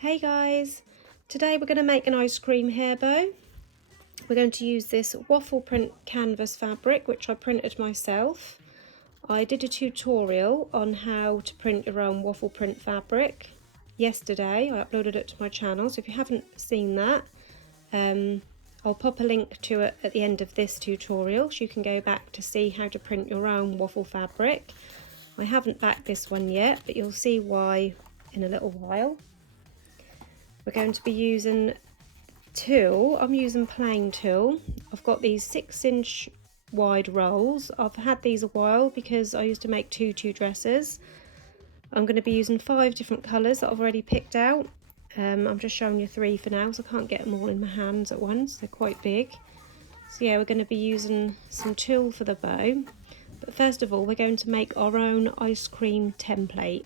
Hey guys, today we're going to make an ice cream hair bow. We're going to use this waffle print canvas fabric which I printed myself. I did a tutorial on how to print your own waffle print fabric yesterday. I uploaded it to my channel, so if you haven't seen that, I'll pop a link to it at the end of this tutorial so you can go back to see how to print your own waffle fabric. I haven't backed this one yet, but you'll see why in a little while. We're going to be using tulle. I'm using plain tulle. I've got these 6-inch wide rolls. I've had these a while because I used to make tutu dresses. I'm going to be using 5 different colours that I've already picked out. I'm just showing you 3 for now, so I can't get them all in my hands at once. They're quite big. So yeah, we're going to be using some tulle for the bow. But first of all, we're going to make our own ice cream template.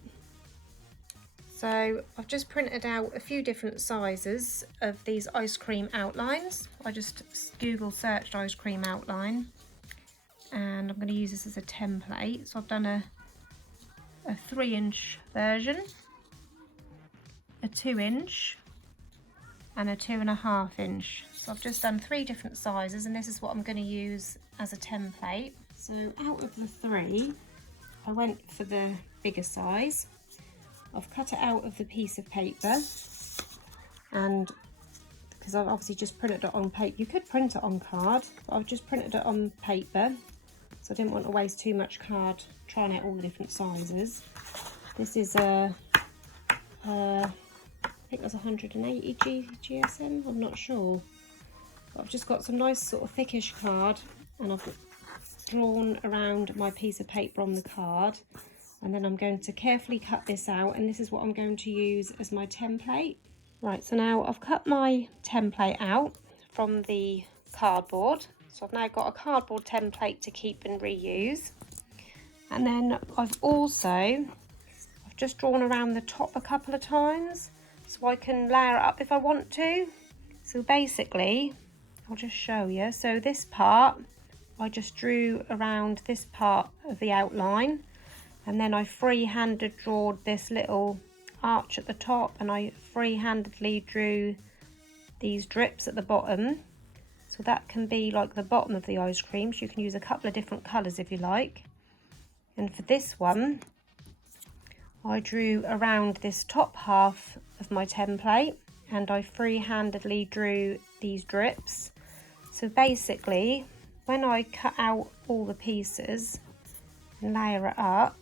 So I've just printed out a few different sizes of these ice cream outlines. I just Google searched ice cream outline and I'm going to use this as a template. So I've done a 3-inch version, a 2-inch and a 2.5-inch. So I've just done 3 different sizes and this is what I'm going to use as a template. So out of the 3, I went for the bigger size. I've cut it out of the piece of paper, and because I've obviously just printed it on paper, you could print it on card, but I've just printed it on paper, so I didn't want to waste too much card trying out all the different sizes. This is I think that's 180 GSM, I'm not sure. But I've just got some nice sort of thickish card, and I've drawn around my piece of paper on the card. And then I'm going to carefully cut this out, and this is what I'm going to use as my template. Right, so now I've cut my template out from the cardboard. So I've now got a cardboard template to keep and reuse. And then I've just drawn around the top a couple of times so I can layer it up if I want to. So basically, I'll just show you. So this part, I just drew around this part of the outline. And then I free-handed drawed this little arch at the top, and I free-handedly drew these drips at the bottom. So that can be like the bottom of the ice cream. So you can use a couple of different colours if you like. And for this one, I drew around this top half of my template, and I free-handedly drew these drips. So basically, when I cut out all the pieces and layer it up,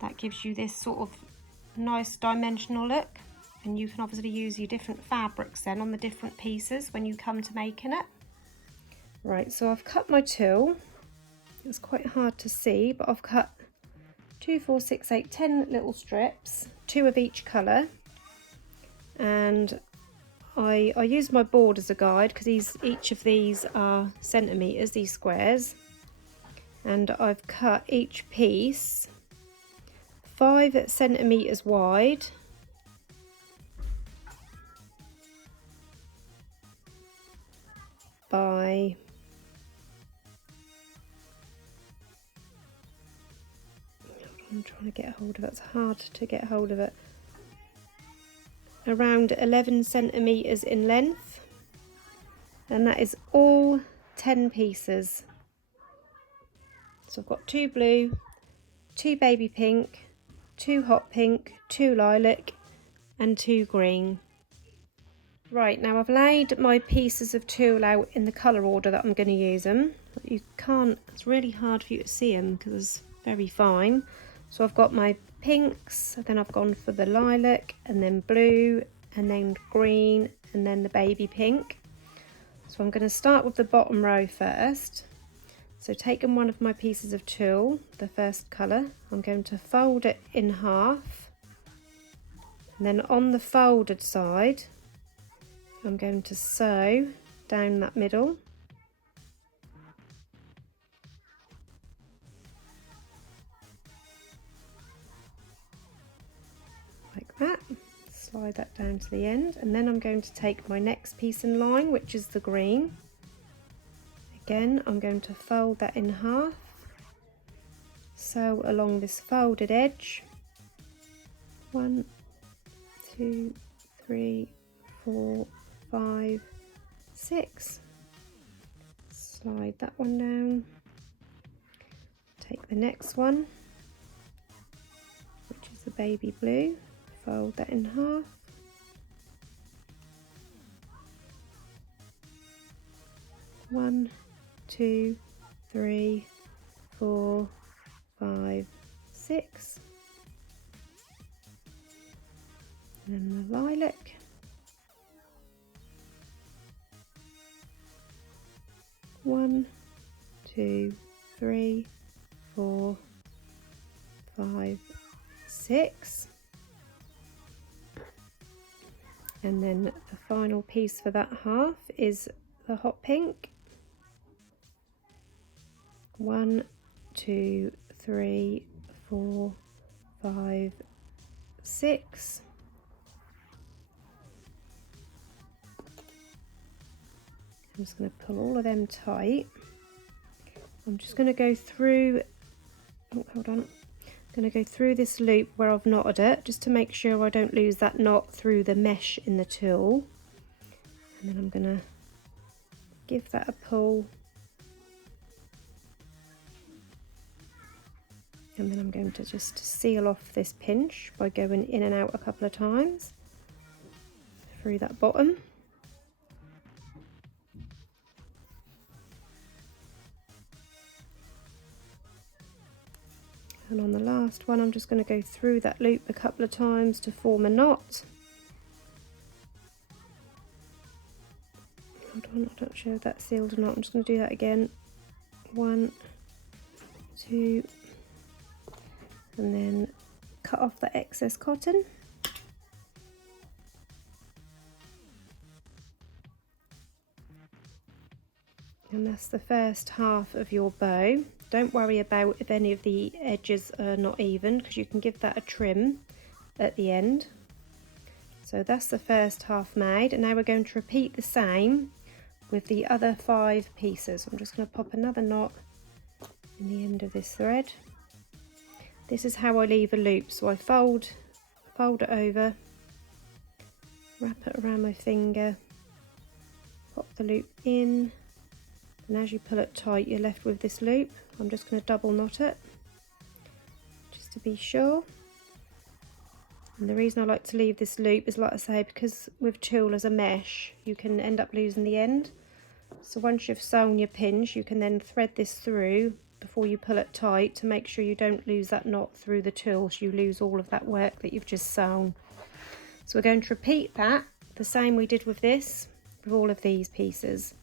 that gives you this sort of nice dimensional look, and you can obviously use your different fabrics then on the different pieces when you come to making it. Right, so I've cut my tulle. It's quite hard to see, but I've cut 2, 4, 6, 8, 10 little strips, 2 of each colour, and I use my board as a guide because each of these are centimetres, these squares, and I've cut each piece 5 centimetres wide by I'm trying to get hold of it, it's hard to get hold of it, around 11 centimetres in length, and that is all 10 pieces. So I've got 2 blue, 2 baby pink, 2 hot pink, 2 lilac and 2 green. Right, now I've laid my pieces of tulle out in the colour order that I'm going to use them. You can't, it's really hard for you to see them because it's very fine. So I've got my pinks, then I've gone for the lilac, and then blue, and then green, and then the baby pink. So I'm going to start with the bottom row first. So taking one of my pieces of tulle, the first colour, I'm going to fold it in half, and then on the folded side I'm going to sew down that middle, like that. Slide that down to the end, and then I'm going to take my next piece in line, which is the green. Again, I'm going to fold that in half, sew along this folded edge, 1, 2, 3, 4, 5, 6. Slide that one down. Take the next one, which is the baby blue, fold that in half. One, 2, 3, 4, 5, 6. And then the lilac. One, 2, 3, 4, 5, 6. And then the final piece for that half is the hot pink. 1, 2, 3, 4, 5, 6. I'm just going to pull all of them tight. I'm just going to go through, oh, hold on, I'm going to go through this loop where I've knotted it, just to make sure I don't lose that knot through the mesh in the tulle. And then I'm going to give that a pull. And then I'm going to just seal off this pinch by going in and out a couple of times through that bottom. And on the last one, I'm just going to go through that loop a couple of times to form a knot. Hold on, I'm not sure if that's sealed or not. I'm just going to do that again. 1, 2, and then cut off the excess cotton. And that's the first half of your bow. Don't worry about if any of the edges are not even, because you can give that a trim at the end. So that's the first half made, and now we're going to repeat the same with the other 5 pieces. I'm just going to pop another knot in the end of this thread. This is how I leave a loop, so I fold it over, wrap it around my finger, pop the loop in, and as you pull it tight you're left with this loop. I'm just going to double knot it just to be sure. And the reason I like to leave this loop is, like I say, because with tulle as a mesh you can end up losing the end. So once you've sewn your pinch, you can then thread this through before you pull it tight to make sure you don't lose that knot through the tulle, so you lose all of that work that you've just sewn. So we're going to repeat that the same we did with this with all of these pieces.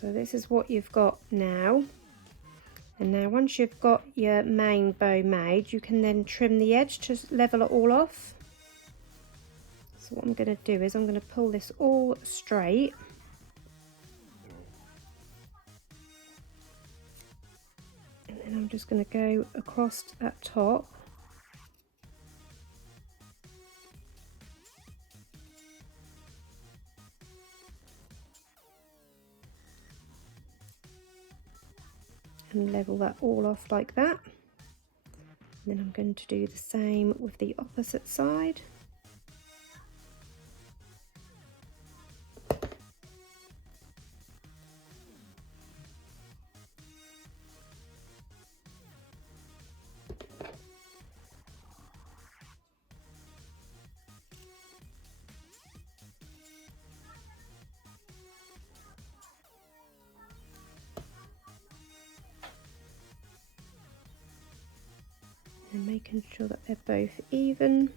So this is what you've got now. And now once you've got your main bow made, you can then trim the edge to level it all off. So what I'm going to do is I'm going to pull this all straight. And then I'm just going to go across that top. And level that all off like that. And then I'm going to do the same with the opposite side. And making sure that they're both even.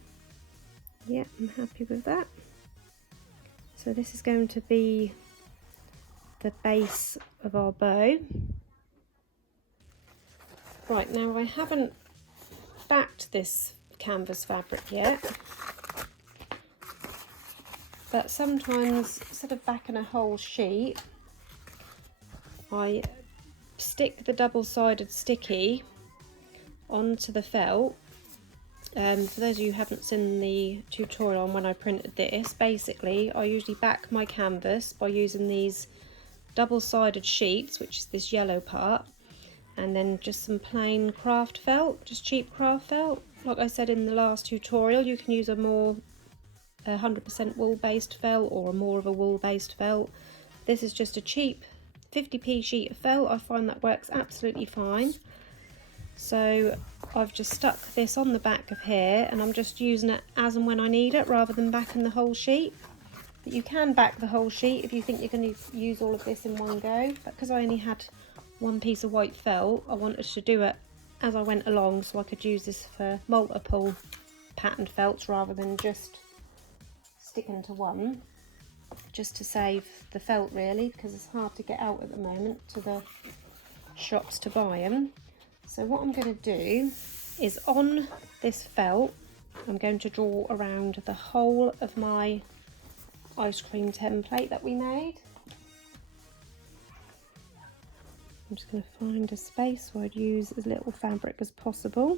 Yeah, I'm happy with that. So this is going to be the base of our bow. Right, now I haven't backed this canvas fabric yet, but sometimes instead of backing a whole sheet, I stick the double-sided sticky onto the felt. For those of you who haven't seen the tutorial on when I printed this, basically I usually back my canvas by using these double-sided sheets, which is this yellow part, and then just some plain craft felt, just cheap craft felt. Like I said in the last tutorial, you can use a more 100% wool based felt or more of a wool based felt. This is just a cheap 50p sheet of felt. I find that works absolutely fine. So I've just stuck this on the back of here, and I'm just using it as and when I need it rather than backing the whole sheet. But you can back the whole sheet if you think you're going to use all of this in one go. But because I only had one piece of white felt, I wanted to do it as I went along so I could use this for multiple patterned felts rather than just sticking to one, just to save the felt really, because it's hard to get out at the moment to the shops to buy them. So what I'm going to do is on this felt, I'm going to draw around the whole of my ice cream template that we made. I'm just going to find a space so I'd use as little fabric as possible.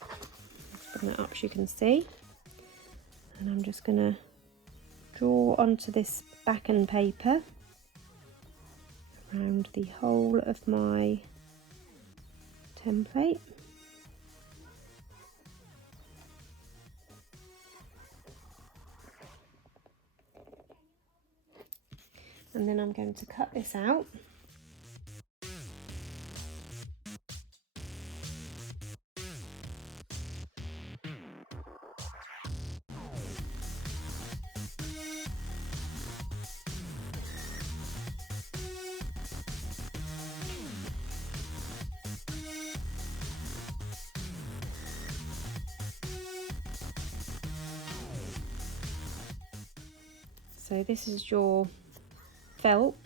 Let's bring that up so you can see. And I'm just going to draw onto this backing paper around the whole of my template. And then I'm going to cut this out. So this is your felt.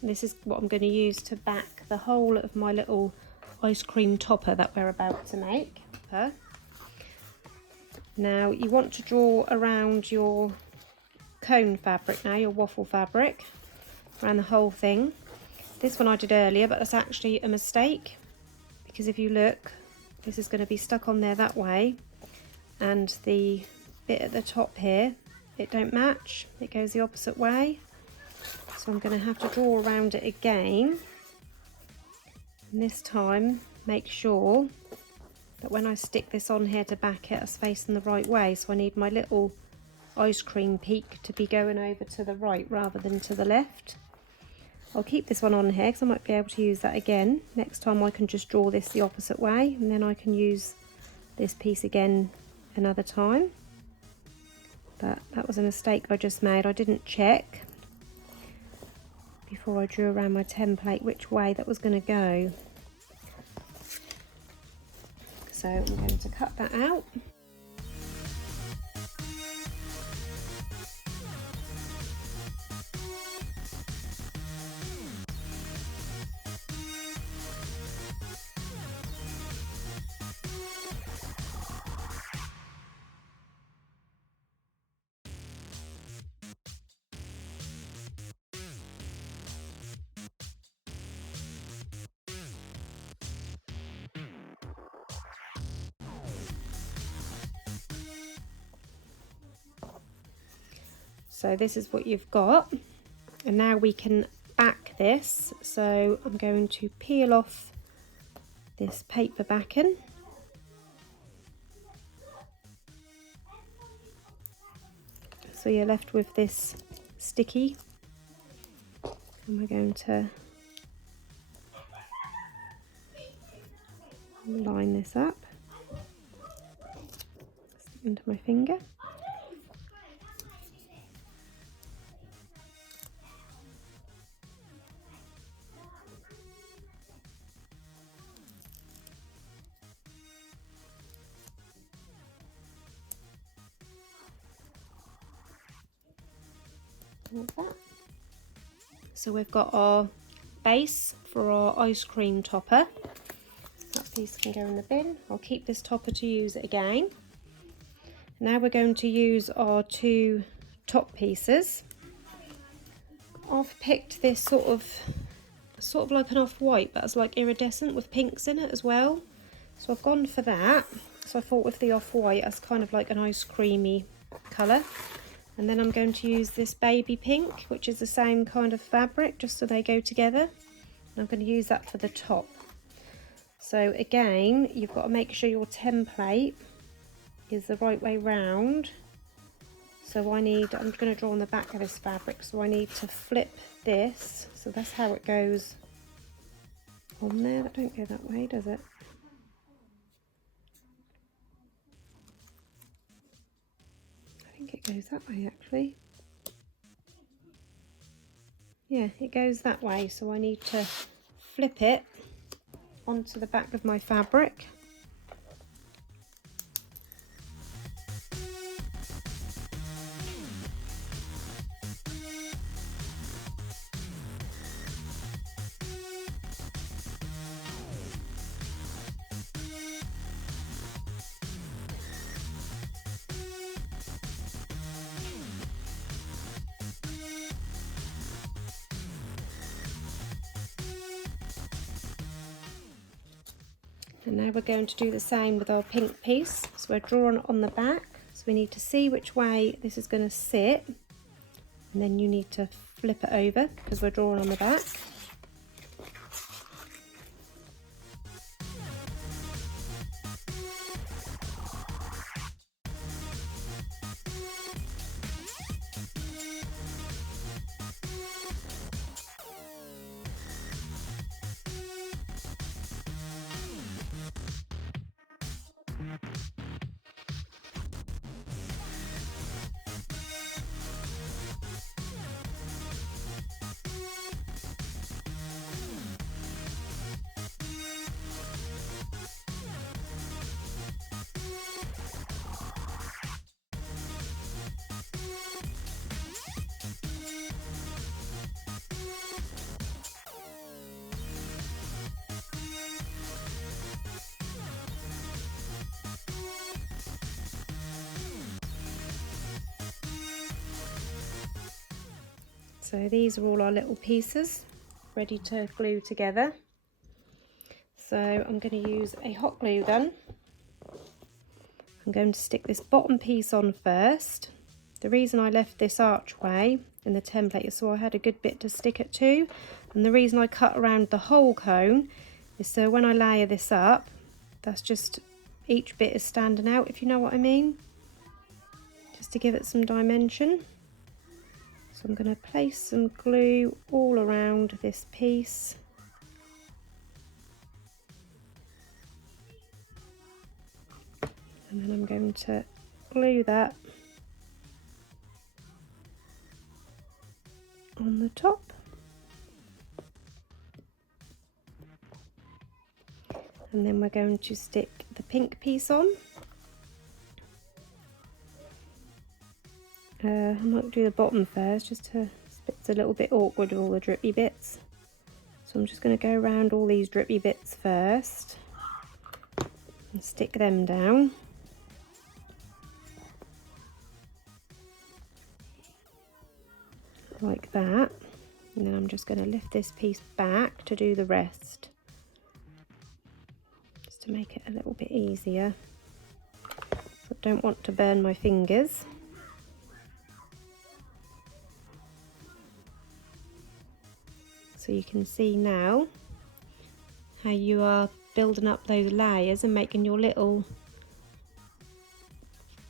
This is what I'm going to use to back the whole of my little ice cream topper that we're about to make. Now you want to draw around your cone fabric now, your waffle fabric, around the whole thing. This one I did earlier, but that's actually a mistake, because if you look, this is going to be stuck on there that way, and the bit at the top here, it don't match, it goes the opposite way. So I'm going to have to draw around it again, and this time make sure that when I stick this on here to back it, it's facing the right way. So I need my little ice cream peak to be going over to the right rather than to the left. I'll keep this one on here because I might be able to use that again. Next time I can just draw this the opposite way, and then I can use this piece again another time. But that was a mistake I just made. I didn't check before I drew around my template which way that was going to go. So I'm going to cut that out. So this is what you've got, and now we can back this. So I'm going to peel off this paper backing. So you're left with this sticky, and we're going to line this up, stick into my finger. Like that. So we've got our base for our ice cream topper. That piece can go in the bin. I'll keep this topper to use it again. Now we're going to use our two top pieces. I've picked this sort of like an off-white, but it's like iridescent with pinks in it as well. So I've gone for that. So I thought with the off-white, it's kind of like an ice creamy colour. And then I'm going to use this baby pink, which is the same kind of fabric, just so they go together. And I'm going to use that for the top. So again, you've got to make sure your template is the right way round. So I'm going to draw on the back of this fabric, so I need to flip this. So that's how it goes on there. That don't go that way, does it? I think it goes that way actually. Yeah, it goes that way, so I need to flip it onto the back of my fabric. And now we're going to do the same with our pink piece. So we're drawing on the back, so we need to see which way this is going to sit, and then you need to flip it over because we're drawing on the back. So these are all our little pieces ready to glue together. So I'm going to use a hot glue gun. I'm going to stick this bottom piece on first. The reason I left this archway in the template is so I had a good bit to stick it to, and the reason I cut around the whole cone is so when I layer this up, that's just each bit is standing out, if you know what I mean, just to give it some dimension. So I'm going to place some glue all around this piece. And then I'm going to glue that on the top. And then we're going to stick the pink piece on. I might do the bottom first, just to, it's a little bit awkward with all the drippy bits. So I'm just going to go around all these drippy bits first and stick them down. Like that. And then I'm just going to lift this piece back to do the rest, just to make it a little bit easier. So I don't want to burn my fingers. So you can see now how you are building up those layers and making your little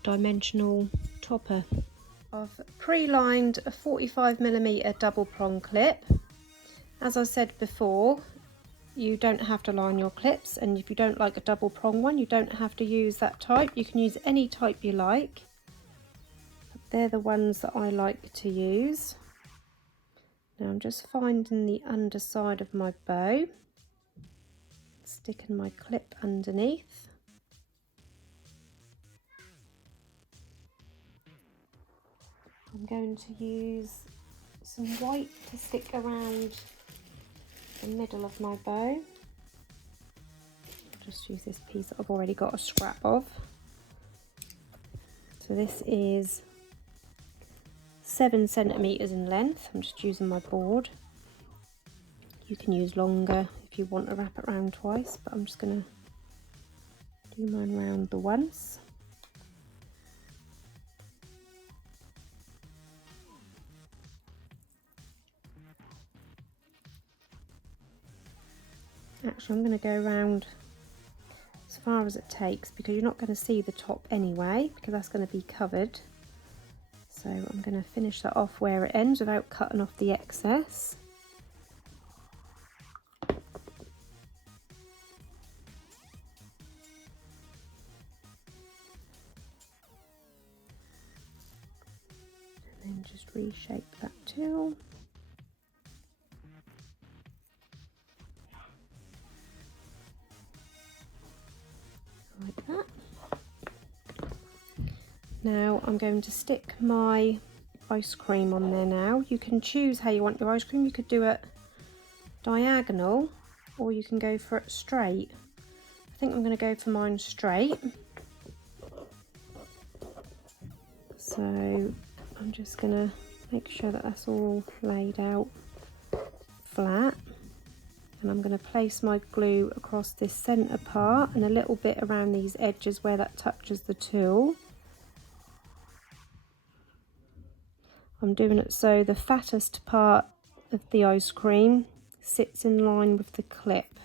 dimensional topper. I've pre-lined a 45mm double prong clip. As I said before, you don't have to line your clips, and if you don't like a double prong one, you don't have to use that type. You can use any type you like. But they're the ones that I like to use. Now I'm just finding the underside of my bow, sticking my clip underneath. I'm going to use some white to stick around the middle of my bow. I'll just use this piece that I've already got a scrap of. So this is 7 centimeters in length. I'm just using my board. You can use longer if you want to wrap it around twice, but I'm just going to do mine round the once. Actually, I'm going to go around as far as it takes, because you're not going to see the top anyway, because that's going to be covered. So I'm going to finish that off where it ends without cutting off the excess. And then just reshape that too. Like that. Now I'm going to stick my ice cream on there now. You can choose how you want your ice cream. You could do it diagonal, or you can go for it straight. I think I'm going to go for mine straight. So I'm just going to make sure that that's all laid out flat. And I'm going to place my glue across this centre part and a little bit around these edges where that touches the tool. I'm doing it so the fattest part of the ice cream sits in line with the clip.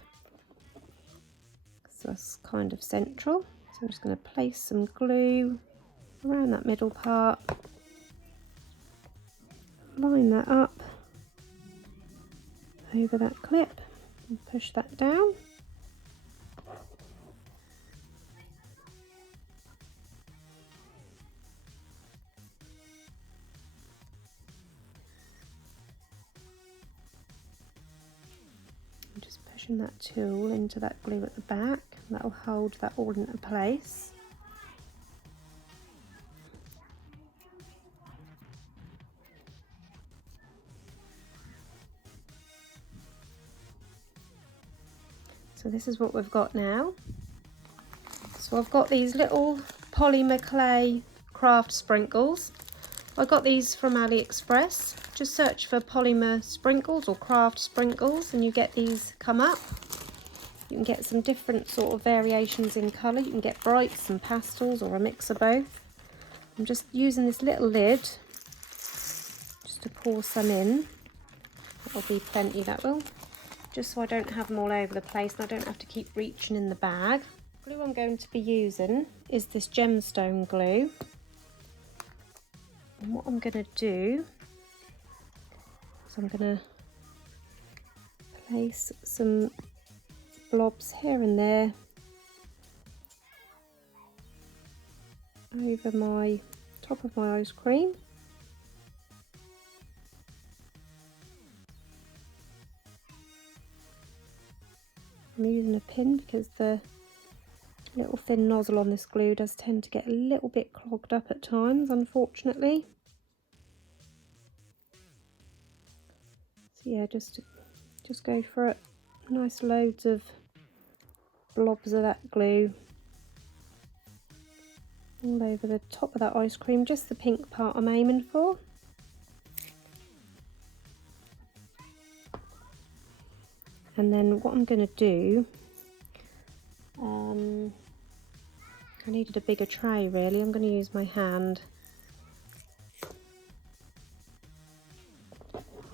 So that's kind of central. So I'm just going to place some glue around that middle part, line that up over that clip and push that down. I'm just pushing that tool into that glue at the back, and that'll hold that all into place. So this is what we've got now. So I've got these little polymer clay craft sprinkles. I got these from AliExpress. Just search for polymer sprinkles or craft sprinkles and you get these come up. You can get some different sort of variations in colour. You can get brights and pastels or a mix of both. I'm just using this little lid just to pour some in. That'll be plenty, that will. Just so I don't have them all over the place and I don't have to keep reaching in the bag. The glue I'm going to be using is this gemstone glue. And what I'm going to do is I'm going to place some blobs here and there over my top of my ice cream. I'm using a pin because the little thin nozzle on this glue does tend to get a little bit clogged up at times, unfortunately. So yeah, just go for it. Nice loads of blobs of that glue all over the top of that ice cream, just the pink part I'm aiming for. And then what I'm going to do, I needed a bigger tray really, I'm going to use my hand.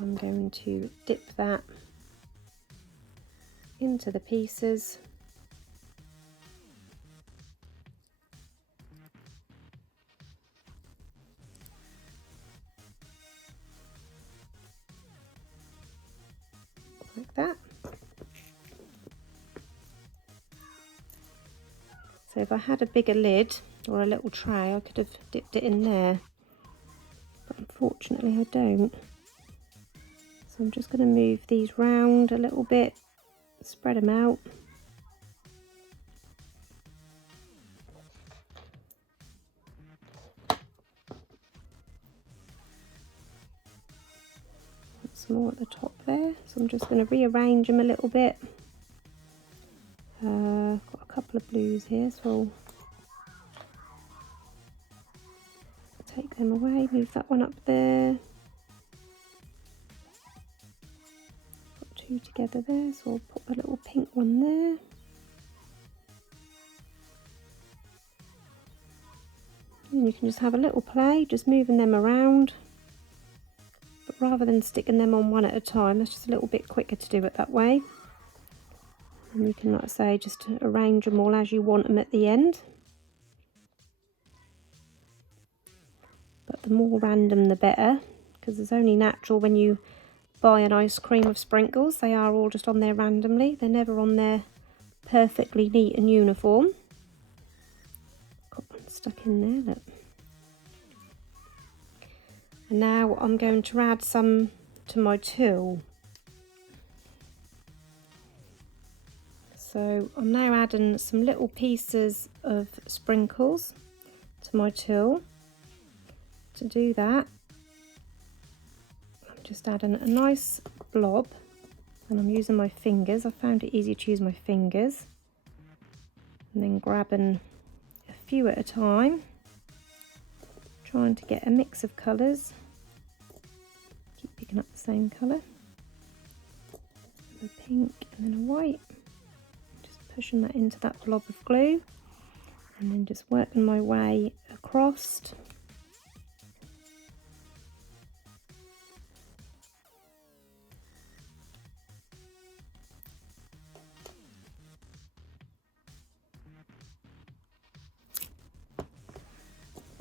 I'm going to dip that into the pieces. Like that. So if I had a bigger lid or a little tray, I could have dipped it in there, but unfortunately I don't. So I'm just going to move these round a little bit, spread them out. Some more at the top there, so I'm just going to rearrange them a little bit. I've got a couple of blues here, so I'll take them away, move that one up there. Got two together there, so I'll put a little pink one there. And you can just have a little play, just moving them around. But rather than sticking them on one at a time, that's just a little bit quicker to do it that way. And you can, like I say, just arrange them all as you want them at the end. But the more random the better, because it's only natural when you buy an ice cream with sprinkles. They are all just on there randomly. They're never on there perfectly neat and uniform. Got one stuck in there, look. And now I'm going to add some to my tool. So I'm now adding some little pieces of sprinkles to my tool. To do that, I'm just adding a nice blob, and I'm using my fingers. I found it easier to use my fingers, and then grabbing a few at a time, trying to get a mix of colours. Keep picking up the same colour, a pink and then a white. Pushing that into that blob of glue, and then just working my way across.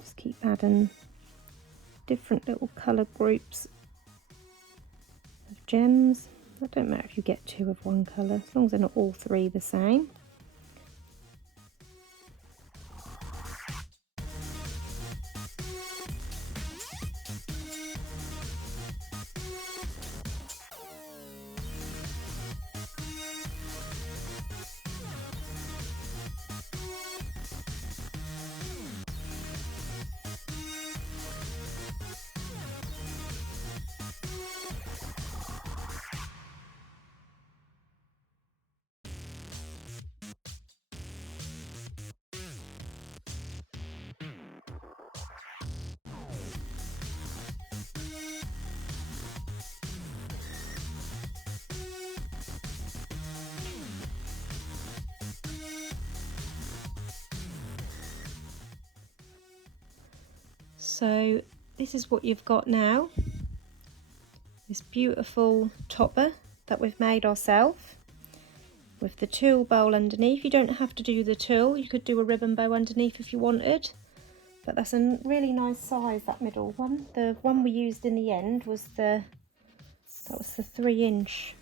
Just keep adding different little colour groups of gems. It don't matter if you get two of one colour, as long as they're not all three the same. So this is what you've got now, this beautiful topper that we've made ourselves with the tulle bowl underneath. You don't have to do the tulle, you could do a ribbon bow underneath if you wanted, but that's a really nice size, that middle one. The one we used in the end was the 3 inch.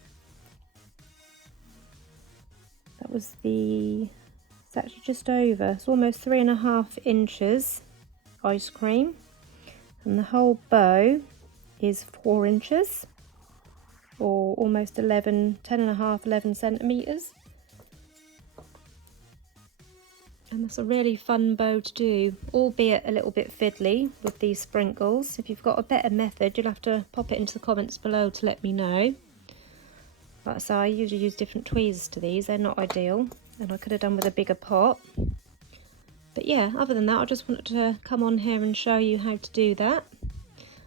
That was it's actually just over, it's almost 3.5 inches ice cream, and the whole bow is 4 inches or almost 10.5 centimeters, and that's a really fun bow to do, albeit a little bit fiddly with these sprinkles. If you've got a better method, you'll have to pop it into the comments below to let me know. Like I say, I usually use different tweezers to these, they're not ideal, and I could have done with a bigger pot. But yeah, other than that, I just wanted to come on here and show you how to do that.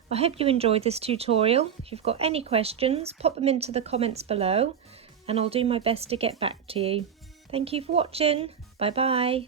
I hope you enjoyed this tutorial. If you've got any questions, pop them into the comments below and I'll do my best to get back to you. Thank you for watching. Bye bye.